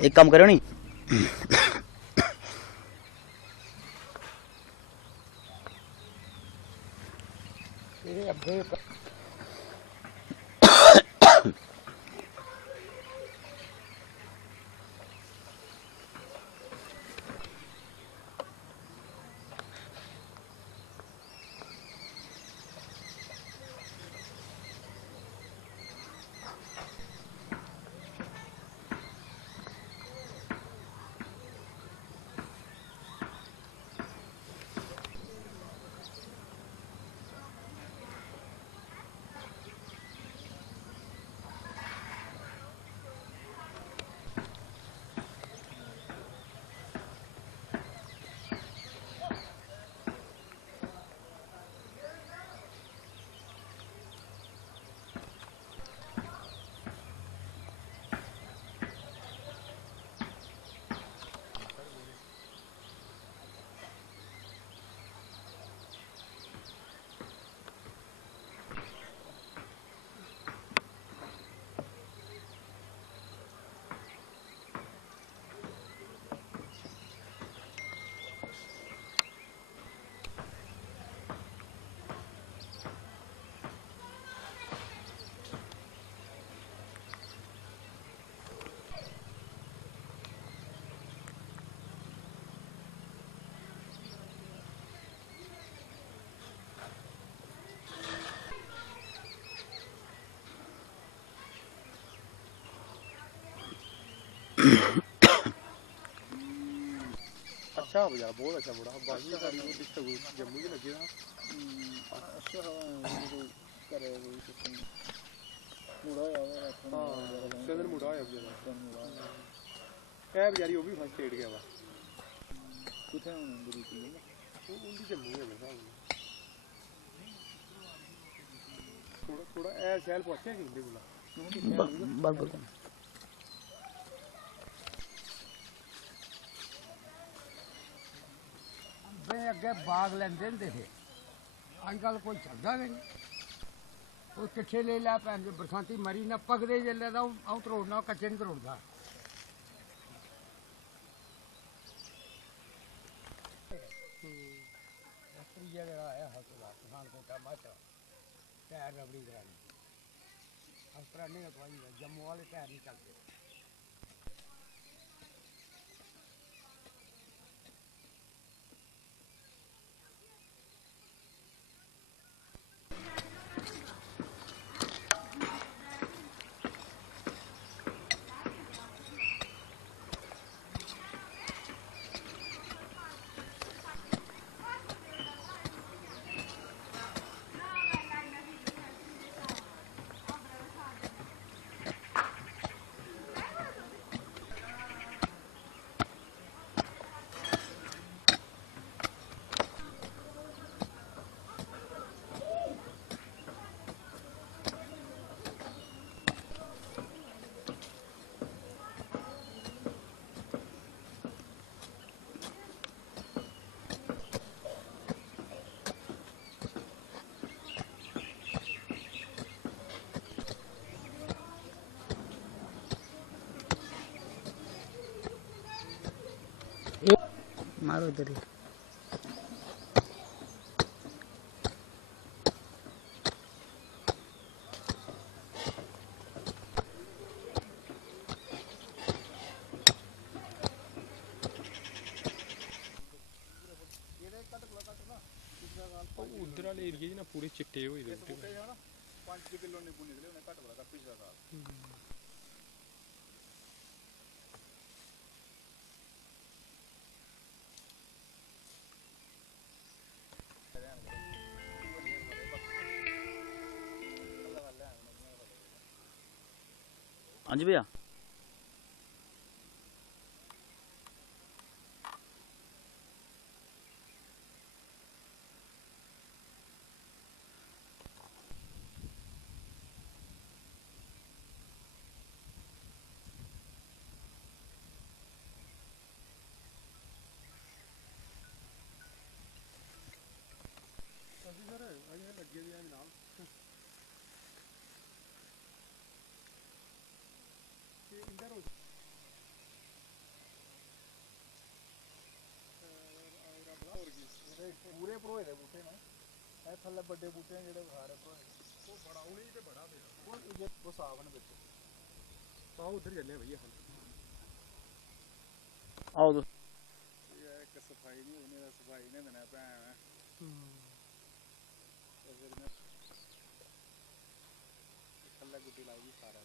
एक काम करो नहीं अच्छा भैया बहुत अच्छा मुड़ा बाकी सारी वो दिखता हुआ जम्मू के लगे ना अच्छा करे कोई सिस्टम मुड़ा आया हां सेंटर मुड़ा आया भैया ए बेचारी वो भी फर्स्ट एड गया वा किथे होने बुरी की वो उनकी जम्मू है मेरे साहब थोड़ा थोड़ा ए शैल पहुंचे कि इंदे बोला बिल्कुल अगे बाग लेंदे होंदे थे अजकल कोई चलदा गै नहीं वो किट्ठे ले लै भैन जी बरसांती मरी ना पकदे जेल्लै तां अ'ऊं त्रोड़ना कच्चे निं त्रोड़दा त्रीया जेह्ड़ा आया हा पठानकोटा माचा टायर रबड़ी करानी उस तरह नहीं हटवाई जम्मू वाले टायर नहीं चलते मारो इधर ही उधर वाले एरिया ना पूरे चिट्टे हो गए 5 किलो नींबू निकले उन्हें घट लगा पिछला साल हाँ जी भैया लगे भी जनाब इधर हो पूरे भरोए दे बूटे ने ए थल्ले बड़े बूटे ने जेह्ड़े सारे भरोए वो बड़ा उन्हीं ते बड़ा मेरा वो साफ न बिच आओ उधर चलने भैया आओ तो ये एक सफाई नहीं होने दा सफाई ने देना भैन ते फिर मैं थल्ले गुड्डी लाई दी सारा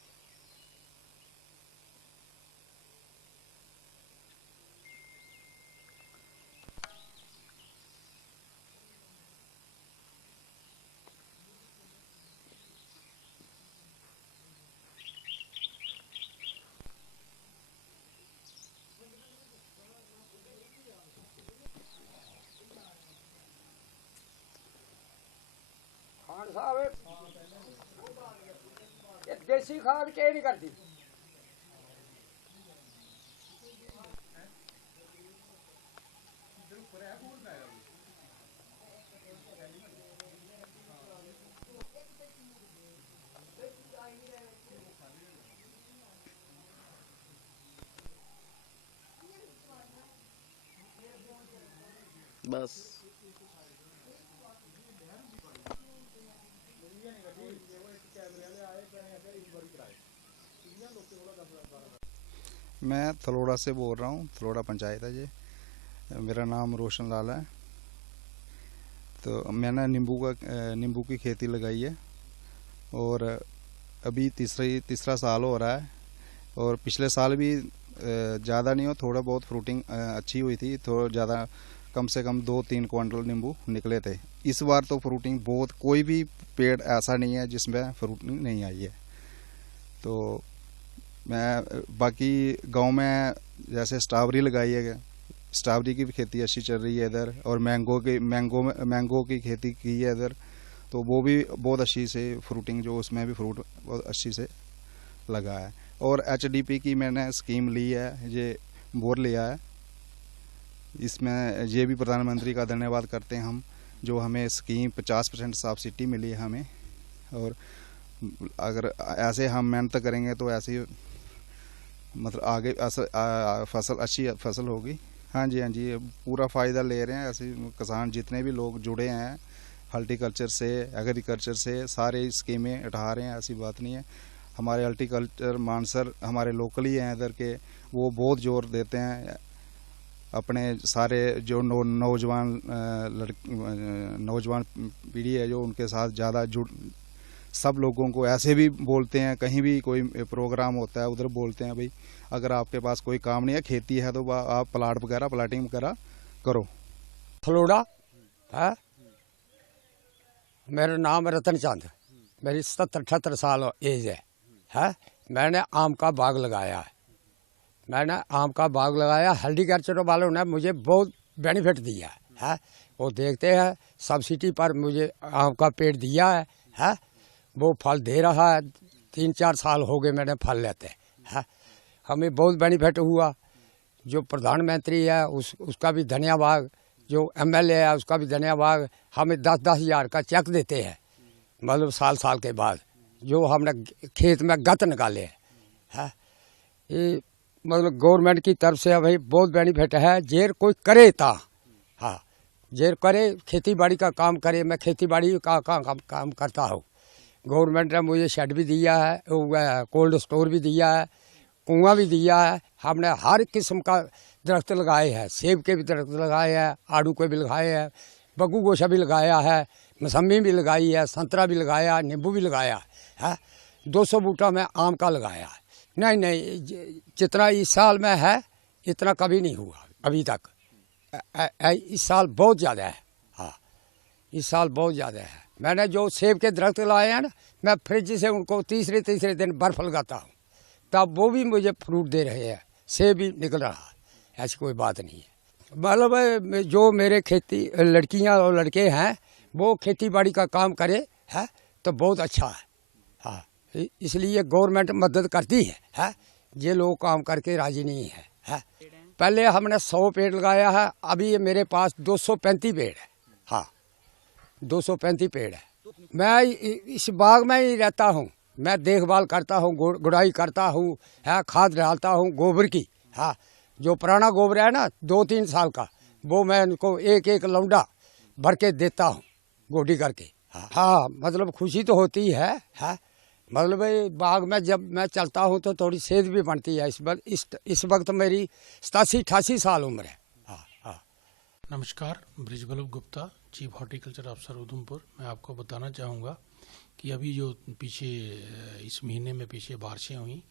खान साहब ये देसी खाद के नहीं करती बस मैं थलोड़ा से बोल रहा हूँ थलोड़ा पंचायत है जी मेरा नाम रोशन लाल है तो मैंने नींबू की खेती लगाई है और अभी तीसरा साल हो रहा है और पिछले साल भी ज़्यादा नहीं हो थोड़ा बहुत फ्रूटिंग अच्छी हुई थी थोड़ा ज़्यादा कम से कम 2-3 क्विंटल नींबू निकले थे। इस बार तो फ्रूटिंग बहुत कोई भी पेड़ ऐसा नहीं है जिसमें फ्रूटिंग नहीं आई है। तो मैं बाकी गांव में जैसे स्ट्रॉबेरी लगाई है स्ट्रॉबेरी की भी खेती अच्छी चल रही है इधर और मैंगो की खेती की है इधर तो वो भी बहुत अच्छी से फ्रूटिंग जो उसमें भी फ्रूट बहुत अच्छी से लगा है। और HDP की मैंने स्कीम ली है ये बोर लिया है इसमें ये भी प्रधानमंत्री का धन्यवाद करते हैं हम जो हमें स्कीम 50% सब्सिडी मिली है हमें और अगर ऐसे हम मेहनत करेंगे तो ऐसे मतलब आगे फसल अच्छी फसल होगी। हाँ जी पूरा फ़ायदा ले रहे हैं ऐसे किसान जितने भी लोग जुड़े हैं हॉर्टिकल्चर से, एग्रीकल्चर से सारे स्कीमें उठा रहे हैं, ऐसी बात नहीं है। हमारे हॉर्टिकल्चर मानसर हमारे लोकल ही हैं इधर के, वो बहुत जोर देते हैं अपने सारे जो नौजवान पीढ़ी है जो उनके साथ ज़्यादा जुड़, सब लोगों को ऐसे भी बोलते हैं, कहीं भी कोई प्रोग्राम होता है उधर बोलते हैं भाई अगर आपके पास कोई काम नहीं है, खेती है तो आप प्लाटिंग वगैरह करो। फलोड़ा है, मेरा नाम रतन चंद, मेरी 77-78 साल एज है। मैंने आम का बाग लगाया है, हॉर्टिकल्चर वालों ने मुझे बहुत बेनिफिट दिया है। वो देखते हैं सब्सिडी पर मुझे आम का पेड़ दिया है, वो फल दे रहा है। 3-4 साल हो गए मैंने फल लेते हैं, हमें बहुत बेनिफिट हुआ। जो प्रधानमंत्री है उसका भी धन्यवाद, जो MLA है उसका भी धन्यवाद। हमें 10-10 हज़ार का चेक देते हैं, मतलब साल के बाद, जो हमने खेत में गत निकाले है। ये मतलब गवर्नमेंट की तरफ से भाई बहुत बेनिफिट है। जेर कोई करे था, हाँ, जेर करे, खेती बाड़ी का काम करे। मैं खेती बाड़ी का काम करता हूँ। गवर्नमेंट ने मुझे शेड भी दिया है, कोल्ड स्टोर भी दिया है, कुआं भी दिया है। हमने हर किस्म का दरख्त लगाए हैं, सेब के भी दरख्त लगाए हैं, आड़ू के भी लगाए हैं, बग्गू गोशा भी लगाया है, मौसम्बी भी लगाई है, संतरा भी लगाया, नींबू भी लगाया है। 200 बूटा मैं आम का लगाया है। नहीं, जितना इस साल में है इतना कभी नहीं हुआ अभी तक। इस साल बहुत ज़्यादा है, हाँ, इस साल बहुत ज़्यादा है। मैंने जो सेब के दरख्त लगाए हैं ना, मैं फ्रिज से उनको तीसरे दिन बर्फ़ लगाता हूँ, तब वो भी मुझे फ्रूट दे रहे हैं, सेब भी निकल रहा है। ऐसी कोई बात नहीं है। मतलब जो मेरे खेती लड़कियाँ और लड़के हैं वो खेती बाड़ी का काम करे है तो बहुत अच्छा है, हाँ। इसलिए गवर्नमेंट मदद करती है। ये लोग काम करके राजी नहीं है। पहले हमने 100 पेड़ लगाया है, अभी ये मेरे पास 235 पेड़ है, हाँ, 235 पेड़ है। मैं इस बाग में ही रहता हूँ, मैं देखभाल करता हूँ, गुड़ाई करता हूँ, खाद डालता हूँ गोबर की, हाँ। जो पुराना गोबर है ना 2-3 साल का, वो मैं उनको एक लौंडा भर के देता हूँ गोडी करके, हाँ। मतलब खुशी तो होती है। मतलब बाग में जब मैं चलता हूँ तो थोड़ी सेहत भी बनती है। इस वक्त मेरी 87-88 साल उम्र है, हाँ। नमस्कार, ब्रिजबल्लभ गुप्ता, चीफ हॉर्टिकल्चर अफसर उधमपुर। मैं आपको बताना चाहूँगा कि अभी जो पीछे इस महीने में पीछे बारिशें हुई,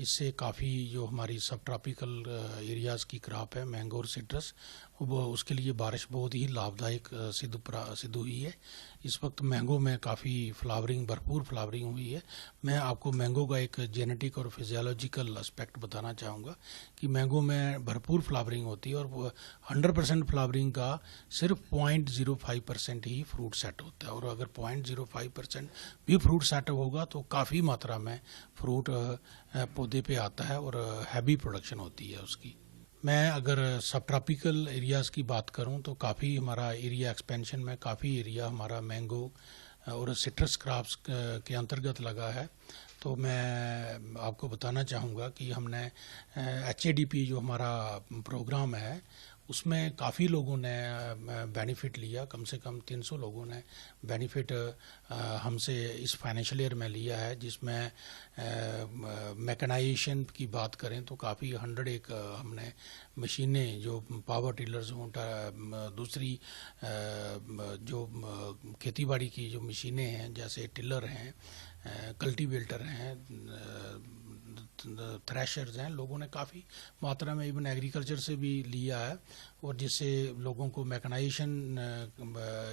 इससे काफ़ी जो हमारी सब ट्रॉपिकल एरियाज़ की क्रॉप है मैंगो और सिट्रस, वो उसके लिए बारिश बहुत ही लाभदायक सिद्ध हुई है। इस वक्त मैंगो में काफ़ी भरपूर फ्लावरिंग हुई है। मैं आपको मैंगो का एक जेनेटिक और फिजियोलॉजिकल एस्पेक्ट बताना चाहूँगा कि मैंगो में भरपूर फ्लावरिंग होती है और 100% फ्लावरिंग का सिर्फ 0.05% ही फ्रूट सेट होता है। और अगर 0.05% भी फ्रूट सेट होगा तो काफ़ी मात्रा में फ्रूट पौधे पे आता है और हैवी प्रोडक्शन होती है उसकी। मैं अगर सब ट्रॉपिकल एरियाज़ की बात करूं तो काफ़ी हमारा एरिया एक्सपेंशन में काफ़ी एरिया हमारा मैंगो और सिट्रस क्रॉप्स के अंतर्गत लगा है। तो मैं आपको बताना चाहूँगा कि हमने HADP जो हमारा प्रोग्राम है उसमें काफ़ी लोगों ने बेनिफिट लिया, कम से कम 300 लोगों ने बेनिफिट हमसे इस फाइनेंशियल ईयर में लिया है, जिसमें मैकेनाइजेशन की बात करें तो काफ़ी 101 हमने मशीनें जो पावर टिलर्स हों, दूसरी जो खेतीबाड़ी की जो मशीनें हैं जैसे टिलर हैं, कल्टीवेटर हैं, थ्रेशर्स हैं, लोगों ने काफ़ी मात्रा में इवन एग्रीकल्चर से भी लिया है। और जिससे लोगों को मैकेनाइजेशन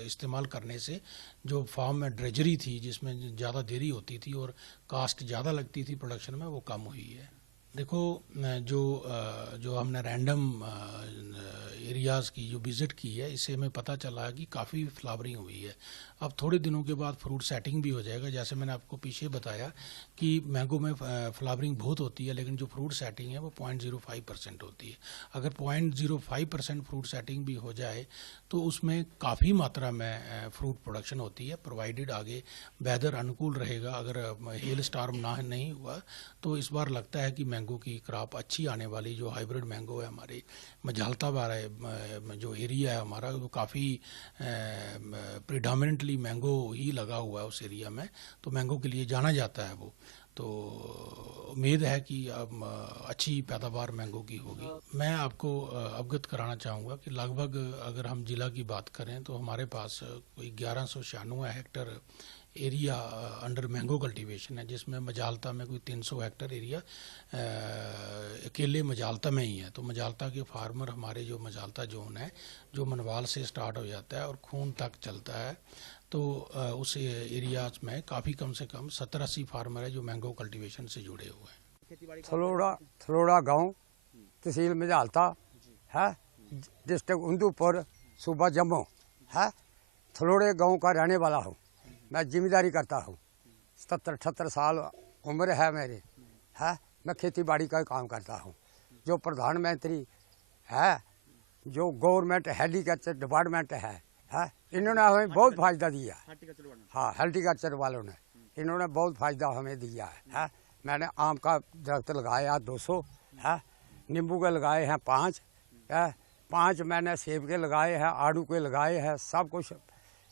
इस्तेमाल करने से जो फार्म में ड्रेजरी थी जिसमें ज़्यादा देरी होती थी और कास्ट ज़्यादा लगती थी प्रोडक्शन में, वो कम हुई है। देखो जो हमने रैंडम एरियाज़ की जो विज़िट की है, इससे हमें पता चला है कि काफ़ी फ्लावरिंग हुई है। अब थोड़े दिनों के बाद फ्रूट सेटिंग भी हो जाएगा। जैसे मैंने आपको पीछे बताया कि मैंगो में फ्लावरिंग बहुत होती है, लेकिन जो फ्रूट सेटिंग है वो 0.05% होती है। अगर 0.05% फ्रूट सेटिंग भी हो जाए तो उसमें काफ़ी मात्रा में फ्रूट प्रोडक्शन होती है, प्रोवाइडेड आगे वेदर अनुकूल रहेगा। अगर हेल स्टार्म नहीं हुआ तो इस बार लगता है कि मैंगो की क्रॉप अच्छी आने वाली। जो हाइब्रिड मैंगो है हमारे मजालता जो एरिया है हमारा वो काफ़ी प्रिडोमिनेंटली मैंगो ही लगा हुआ है उस एरिया में, तो मैंगो के लिए जाना जाता है वो। तो उम्मीद है कि अब अच्छी पैदावार मैंगो की होगी। मैं आपको अवगत कराना चाहूँगा कि लगभग अगर हम ज़िला की बात करें तो हमारे पास कोई 1196 Hector area under mango cultivation है, जिसमें मजालता में कोई 300 हेक्टर एरिया अकेले मजालता में ही है। तो मजालता के फार्मर हमारे जो मजालता जोन है जो मनवाल से स्टार्ट हो जाता है और खून तक चलता है, तो उस एरिया में काफ़ी कम से कम 70-80 फार्मर है जो मैंगो कल्टीवेशन से जुड़े हुए हैं। थलोड़ा गांव, तहसील मजालता है, डिस्ट्रिक्ट उदयपुर, सूबा जम्मू है। थलोड़े गांव का रहने वाला हूँ। मैं जिम्मेदारी करता हूँ। 77-78 साल उम्र है मेरी है। मैं खेती बाड़ी का काम करता हूँ। जो प्रधानमंत्री है, जो गवर्नमेंट हेलीकल्चर डिपार्टमेंट है, इन्होंने हमें बहुत फ़ायदा दिया। हाँ, हॉर्टिकल्चर वालों ने इन्होंने बहुत फ़ायदा हमें दिया है। मैंने आम का दरख्त लगाया 200 है, नींबू के लगाए हैं 5 है, 5 मैंने सेब के लगाए हैं, आड़ू के लगाए हैं, सब कुछ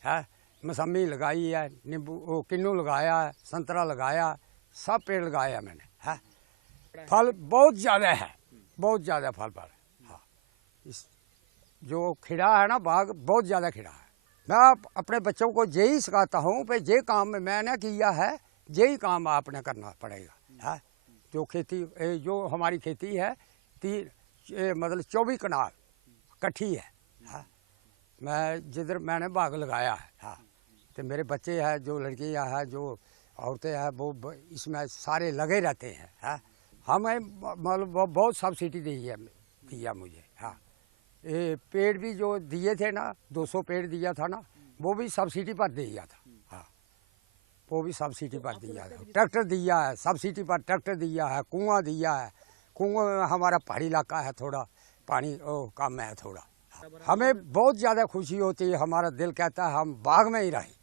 है। मौसमी लगाई है, नींबू वो किन्नू लगाया है, संतरा लगाया, सब पेड़ लगाए हैं मैंने है। फल बहुत ज़्यादा है, बहुत ज़्यादा फल पर। हाँ, इस जो खिड़ा है ना बाग, बहुत ज़्यादा खिड़ा है। मैं अपने बच्चों को यही सिखाता हूँ कि ये काम मैंने किया है, यही काम आपने करना पड़ेगा है। जो खेती जो हमारी खेती है मतलब 24 कनाल कट्ठी है। मैं जिधर मैंने बाग लगाया है। हाँ, तो मेरे बच्चे हैं, जो लड़कियाँ हैं, जो औरतें हैं, वो इसमें सारे लगे रहते हैं। हमें मतलब बहुत सब्सिडी दिया मुझे। हाँ, ये पेड़ भी जो दिए थे ना, 200 पेड़ दिया था ना, वो भी सब्सिडी पर दिया था। हाँ, वो भी सब्सिडी पर दिया था। ट्रैक्टर दिया है, सब्सिडी पर ट्रैक्टर दिया है, कुआं दिया है। कुआं में हमारा पहाड़ी इलाका है, थोड़ा पानी कम है थोड़ा। हमें बहुत ज़्यादा खुशी होती है, हमारा दिल कहता है हम बाग में ही रहें।